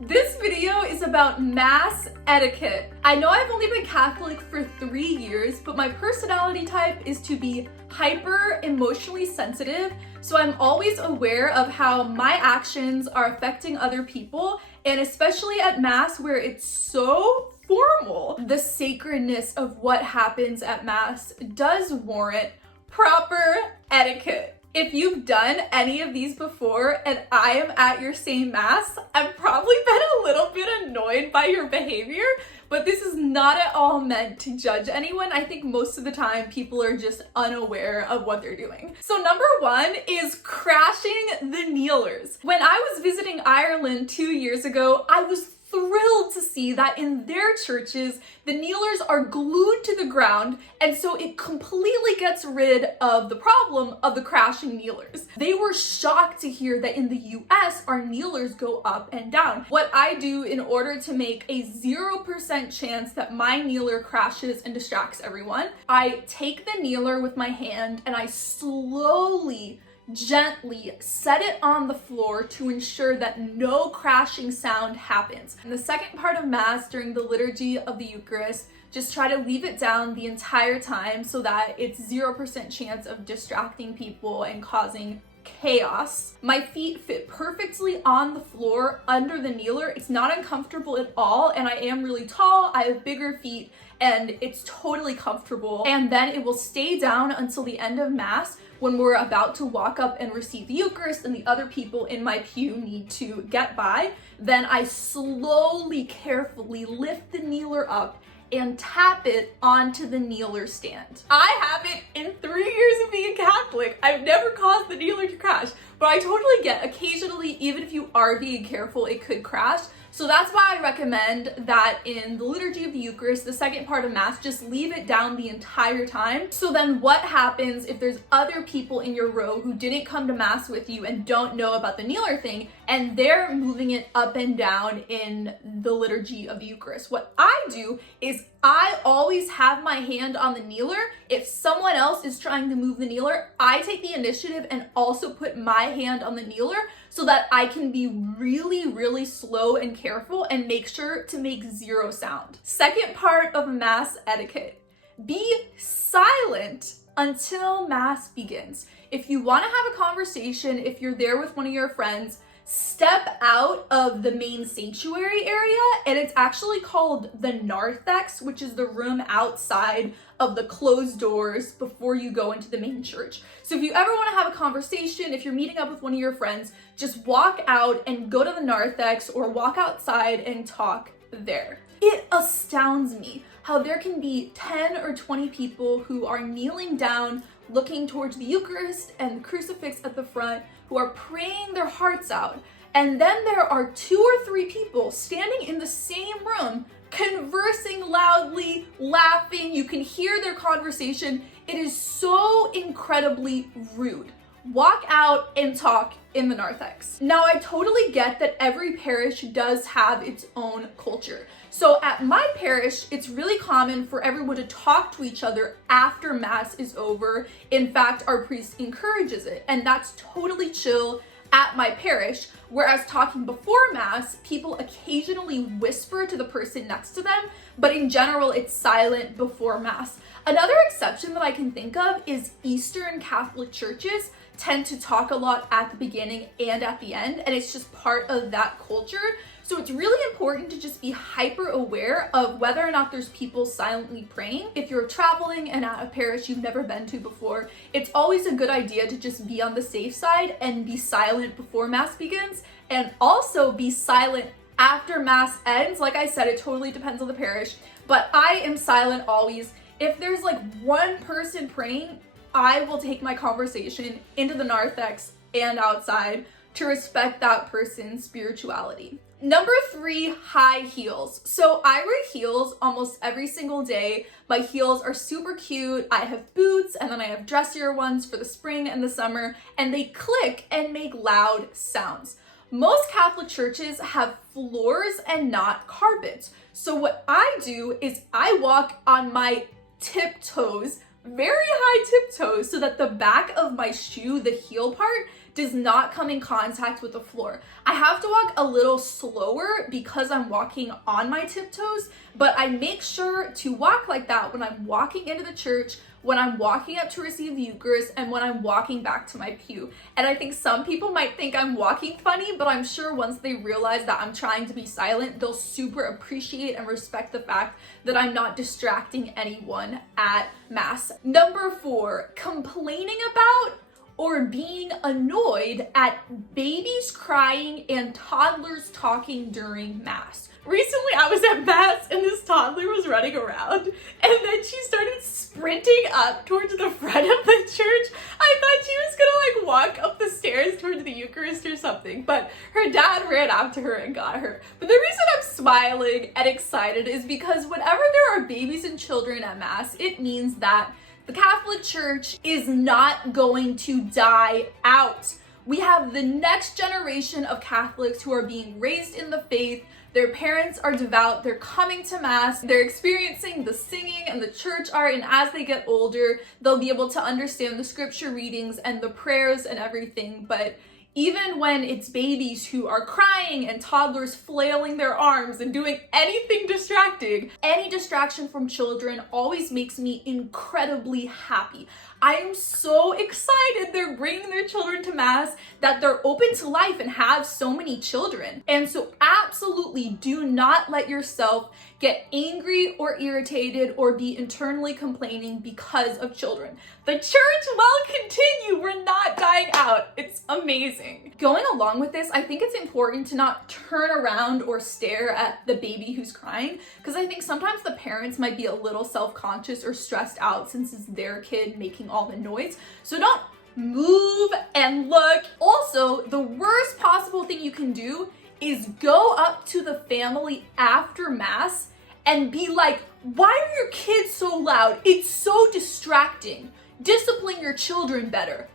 This video is about mass etiquette. I know I've only been Catholic for 3 years, but my personality type is to be hyper emotionally sensitive, so I'm always aware of how my actions are affecting other people, and especially at mass where it's so formal. The sacredness of what happens at mass does warrant proper etiquette. If you've done any of these before and I am at your same mass, I've probably been a little bit annoyed by your behavior, but this is not at all meant to judge anyone. I think most of the time people are just unaware of what they're doing. So number one is crashing the kneelers. When I was visiting Ireland 2 years ago, I was thrilled to see that in their churches, the kneelers are glued to the ground, and so it completely gets rid of the problem of the crashing kneelers. They were shocked to hear that in the US, our kneelers go up and down. What I do in order to make a 0% chance that my kneeler crashes and distracts everyone, I take the kneeler with my hand and I slowly, gently set it on the floor to ensure that no crashing sound happens. In the second part of Mass, during the liturgy of the Eucharist, just try to leave it down the entire time so that it's 0% chance of distracting people and causing chaos. My feet fit perfectly on the floor under the kneeler. It's not uncomfortable at all, and I am really tall. I have bigger feet, and it's totally comfortable. And then it will stay down until the end of Mass, when we're about to walk up and receive the Eucharist and the other people in my pew need to get by. Then I slowly, carefully lift the kneeler up and tap it onto the kneeler stand. I haven't, in 3 years of being Catholic, I've never caused the kneeler to crash, but I totally get occasionally, even if you are being careful, it could crash. So that's why I recommend that in the liturgy of the Eucharist, the second part of Mass, just leave it down the entire time. So then what happens if there's other people in your row who didn't come to Mass with you and don't know about the kneeler thing, and they're moving it up and down in the liturgy of the Eucharist? What I do is I always have my hand on the kneeler. If someone else is trying to move the kneeler, I take the initiative and also put my hand on the kneeler so that I can be really, really slow and careful and make sure to make zero sound. Second part of Mass etiquette: be silent until Mass begins. If you want to have a conversation, if you're there with one of your friends, step out of the main sanctuary area, and it's actually called the narthex, which is the room outside of the closed doors before you go into the main church. So if you ever want to have a conversation, if you're meeting up with one of your friends, just walk out and go to the narthex or walk outside and talk there. It astounds me how there can be 10 or 20 people who are kneeling down, looking towards the Eucharist and the crucifix at the front, who are praying their hearts out. And then there are 2 or 3 people standing in the same room, conversing loudly, laughing. You can hear their conversation. It is so incredibly rude. Walk out and talk in the narthex. Now, I totally get that every parish does have its own culture. So at my parish, it's really common for everyone to talk to each other after Mass is over. In fact, our priest encourages it, and that's totally chill at my parish. Whereas talking before Mass, people occasionally whisper to the person next to them, but in general, it's silent before Mass. Another exception that I can think of is Eastern Catholic churches tend to talk a lot at the beginning and at the end, and it's just part of that culture. So it's really important to just be hyper aware of whether or not there's people silently praying. If you're traveling and at a parish you've never been to before, it's always a good idea to just be on the safe side and be silent before Mass begins, and also be silent after Mass ends. Like I said, it totally depends on the parish, but I am silent always. If there's like one person praying, I will take my conversation into the narthex and outside to respect that person's spirituality. Number 3, high heels. So I wear heels almost every single day. My heels are super cute. I have boots, and then I have dressier ones for the spring and the summer, and they click and make loud sounds. Most Catholic churches have floors and not carpets. So what I do is I walk on my tiptoes, very high tiptoes, so that the back of my shoe, the heel part, does not come in contact with the floor. I have to walk a little slower because I'm walking on my tiptoes, but I make sure to walk like that when I'm walking into the church, when I'm walking up to receive the Eucharist, and when I'm walking back to my pew. And I think some people might think I'm walking funny, but I'm sure once they realize that I'm trying to be silent, they'll super appreciate and respect the fact that I'm not distracting anyone at Mass. Number 4, complaining about or being annoyed at babies crying and toddlers talking during Mass. Recently, I was at Mass and this toddler was running around, and then she started sprinting up towards the front of the church. I thought she was gonna walk up the stairs towards the Eucharist or something, but her dad ran after her and got her. But the reason I'm smiling and excited is because whenever there are babies and children at Mass, it means that the Catholic Church is not going to die out. We have the next generation of Catholics who are being raised in the faith. Their parents are devout, they're coming to Mass, they're experiencing the singing and the church art, and as they get older, they'll be able to understand the scripture readings and the prayers and everything. But even when it's babies who are crying and toddlers flailing their arms and doing anything distracting, any distraction from children always makes me incredibly happy. I am so excited they're bringing their children to Mass, that they're open to life and have so many children. And so absolutely do not let yourself get angry or irritated or be internally complaining because of children. The church will continue. We're not dying out. It's amazing. Going along with this, I think it's important to not turn around or stare at the baby who's crying, because I think sometimes the parents might be a little self-conscious or stressed out since it's their kid making all the noise. So don't move and look. Also, the worst possible thing you can do is go up to the family after Mass and be like, why are your kids so loud? It's so distracting. Discipline your children better.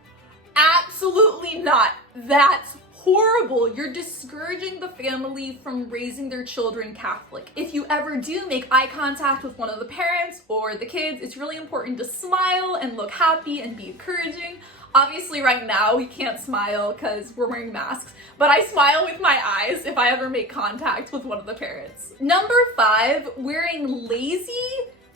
Absolutely not. That's horrible. You're discouraging the family from raising their children Catholic. If you ever do make eye contact with one of the parents or the kids, it's really important to smile and look happy and be encouraging. Obviously right now we can't smile because we're wearing masks, but I smile with my eyes if I ever make contact with one of the parents. Number 5, wearing lazy,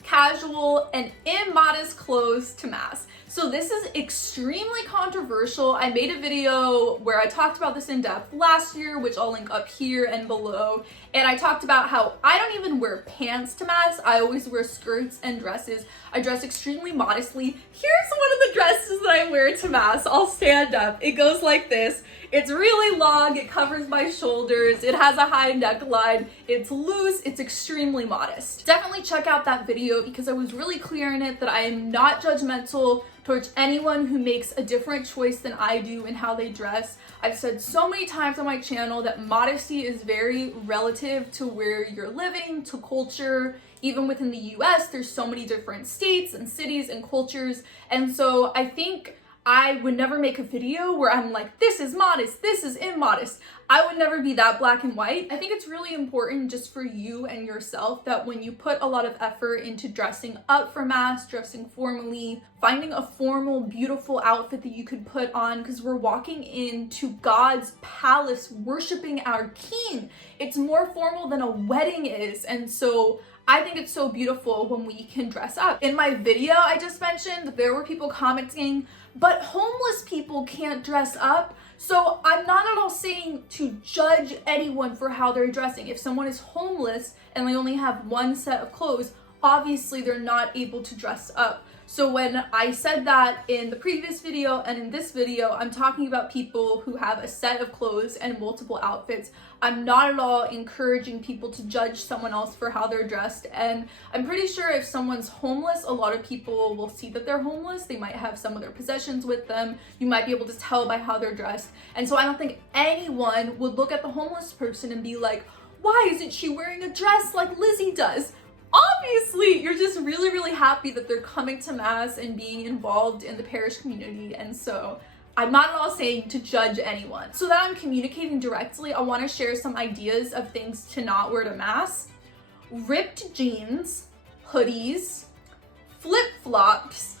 casual, and immodest clothes to Mass. So this is extremely controversial. I made a video where I talked about this in depth last year, which I'll link up here and below. And I talked about how I don't even wear pants to Mass. I always wear skirts and dresses. I dress extremely modestly. Here's one of the dresses that I wear to Mass. I'll stand up. It goes like this. It's really long. It covers my shoulders. It has a high neckline. It's loose. It's extremely modest. Definitely check out that video because I was really clear in it that I am not judgmental towards anyone who makes a different choice than I do in how they dress. I've said so many times on my channel that modesty is very relative to where you're living, to culture. Even within the US, there's so many different states and cities and cultures. And so I think I would never make a video where I'm like, this is modest, this is immodest. I would never be that black and white. I think it's really important just for you and yourself that when you put a lot of effort into dressing up for Mass, dressing formally, finding a formal, beautiful outfit that you could put on, because we're walking into God's palace, worshiping our King. It's more formal than a wedding is. And so I think it's so beautiful when we can dress up. In my video I just mentioned, there were people commenting, but homeless people can't dress up. So I'm not at all saying to judge anyone for how they're dressing. If someone is homeless and they only have one set of clothes, obviously they're not able to dress up. So when I said that in the previous video and in this video, I'm talking about people who have a set of clothes and multiple outfits. I'm not at all encouraging people to judge someone else for how they're dressed. And I'm pretty sure if someone's homeless, a lot of people will see that they're homeless. They might have some of their possessions with them. You might be able to tell by how they're dressed. And so I don't think anyone would look at the homeless person and be like, why isn't she wearing a dress like Lizzie does? Obviously, you're just really, really happy that they're coming to Mass and being involved in the parish community. And so I'm not at all saying to judge anyone. So that I'm communicating directly, I want to share some ideas of things to not wear to Mass. Ripped jeans, hoodies, flip-flops,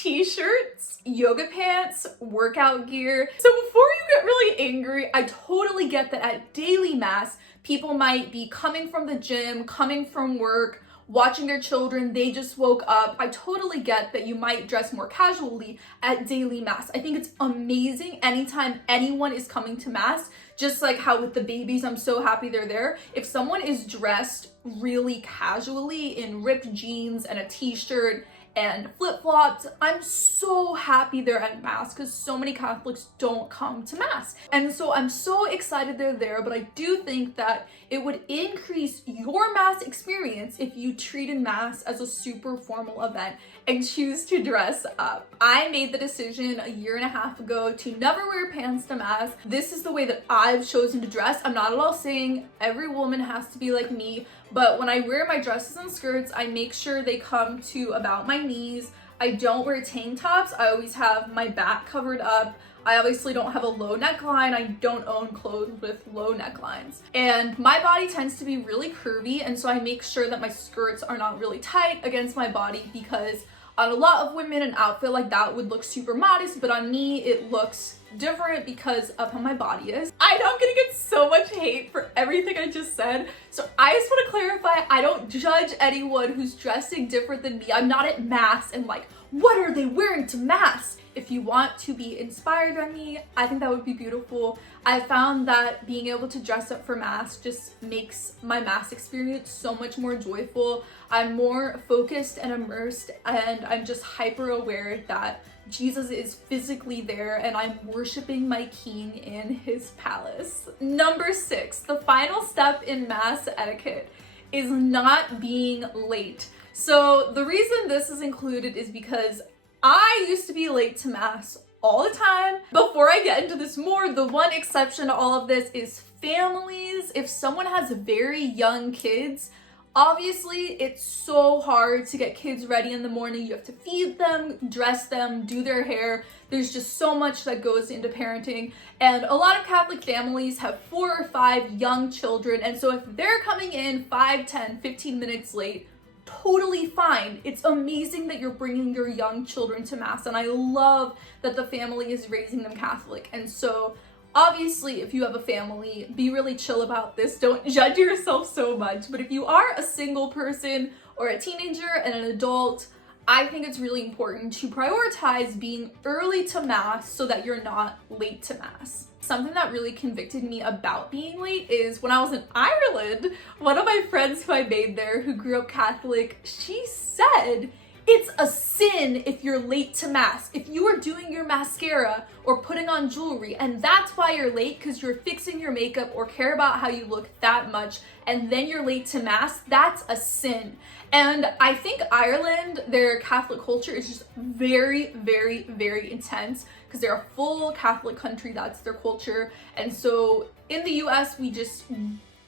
t-shirts, yoga pants, workout gear. So before you get really angry, I totally get that at daily mass, people might be coming from the gym, coming from work, watching their children, they just woke up. I totally get that you might dress more casually at daily mass. I think it's amazing anytime anyone is coming to mass, just like how with the babies, I'm so happy they're there. If someone is dressed really casually in ripped jeans and a t-shirt and flip-flops, I'm so happy they're at mass because so many Catholics don't come to mass. And so I'm so excited they're there, but I do think that it would increase your mass experience if you treated mass as a super formal event and choose to dress up. I made the decision a year and a half ago to never wear pants to mass. This is the way that I've chosen to dress. I'm not at all saying every woman has to be like me, but when I wear my dresses and skirts, I make sure they come to about my knees. I don't wear tank tops. I always have my back covered up. I obviously don't have a low neckline. I don't own clothes with low necklines. And my body tends to be really curvy, and so I make sure that my skirts are not really tight against my body, because on a lot of women, an outfit like that would look super modest, but on me, it looks different because of how my body is. I know I'm gonna get so much hate for everything I just said, so I just want to clarify, I don't judge anyone who's dressing different than me. I'm not at mass and like, what are they wearing to mass? If you want to be inspired by me, I think that would be beautiful. I found that being able to dress up for mass just makes my mass experience so much more joyful. I'm more focused and immersed, and I'm just hyper aware that Jesus is physically there and I'm worshiping my king in his palace. Number 6, the final step in mass etiquette is not being late. So the reason this is included is because I used to be late to mass all the time. Before I get into this more, the one exception to all of this is families. If someone has very young kids, obviously it's so hard to get kids ready in the morning. You have to feed them, dress them, do their hair. There's just so much that goes into parenting. And a lot of Catholic families have 4 or 5 young children. And so if they're coming in 5, 10, 15 minutes late, totally fine. It's amazing that you're bringing your young children to mass, and I love that the family is raising them Catholic. And so obviously, if you have a family, be really chill about this. Don't judge yourself so much. But if you are a single person or a teenager and an adult, I think it's really important to prioritize being early to mass so that you're not late to mass. Something that really convicted me about being late is when I was in Ireland, one of my friends who I made there who grew up Catholic, she said, it's a sin if you're late to mass. If you are doing your mascara or putting on jewelry and that's why you're late because you're fixing your makeup or care about how you look that much and then you're late to mass, that's a sin. And I think Ireland, their Catholic culture is just very, very, very intense because they're a full Catholic country. That's their culture. And so in the US, we just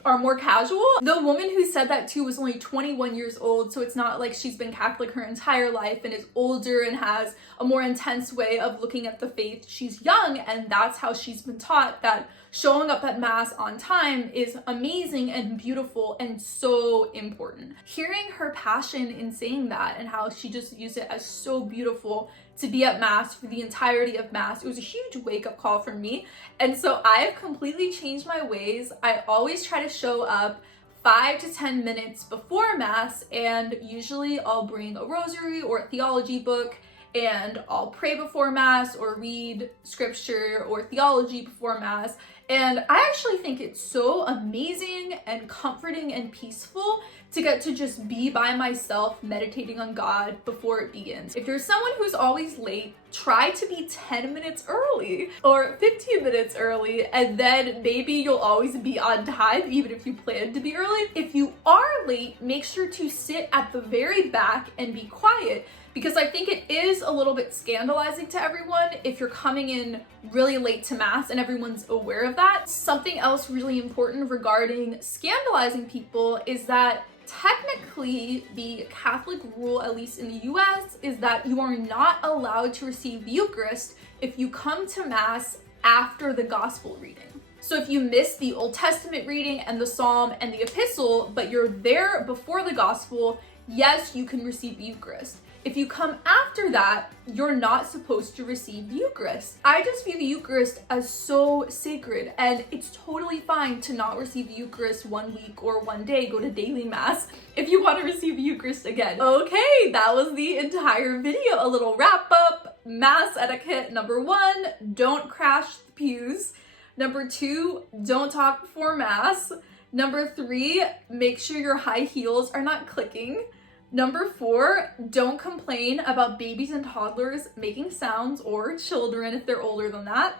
are more casual. The woman who said that too was only 21 years old, so it's not like she's been Catholic her entire life and is older and has a more intense way of looking at the faith. She's young, and that's how she's been taught that showing up at mass on time is amazing and beautiful and so important. Hearing her passion in saying that and how she just used it as so beautiful to be at mass for the entirety of mass, it was a huge wake-up call for me. And so I've completely changed my ways. I always try to show up 5 to 10 minutes before mass, and usually I'll bring a rosary or a theology book, and I'll pray before mass or read scripture or theology before mass. And I actually think it's so amazing and comforting and peaceful to get to just be by myself meditating on God before it begins. If you're someone who's always late, try to be 10 minutes early or 15 minutes early, and then maybe you'll always be on time even if you plan to be early. If you are late, make sure to sit at the very back and be quiet, because I think it is a little bit scandalizing to everyone if you're coming in really late to mass and everyone's aware of that. Something else really important regarding scandalizing people is that technically the Catholic rule, at least in the US, is that you are not allowed to receive the Eucharist if you come to mass after the gospel reading. So if you miss the Old Testament reading and the Psalm and the Epistle, but you're there before the gospel, yes, you can receive the Eucharist. If you come after that, you're not supposed to receive the Eucharist. I just view the Eucharist as so sacred, and it's totally fine to not receive the Eucharist 1 week or 1 day, go to daily mass if you want to receive the Eucharist again. Okay, that was the entire video. A little wrap up. Mass etiquette. Number 1, don't crash the pews. Number 2, don't talk before mass. Number 3, make sure your high heels are not clicking. Number 4, don't complain about babies and toddlers making sounds, or children if they're older than that.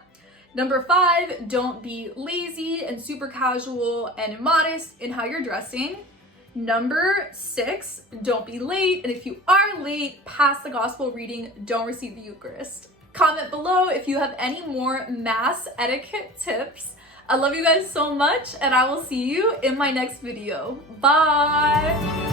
Number 5, don't be lazy and super casual and immodest in how you're dressing. Number 6, don't be late, and if you are late, past the gospel reading, don't receive the Eucharist. Comment below if you have any more mass etiquette tips. I love you guys so much, and I will see you in my next video. Bye!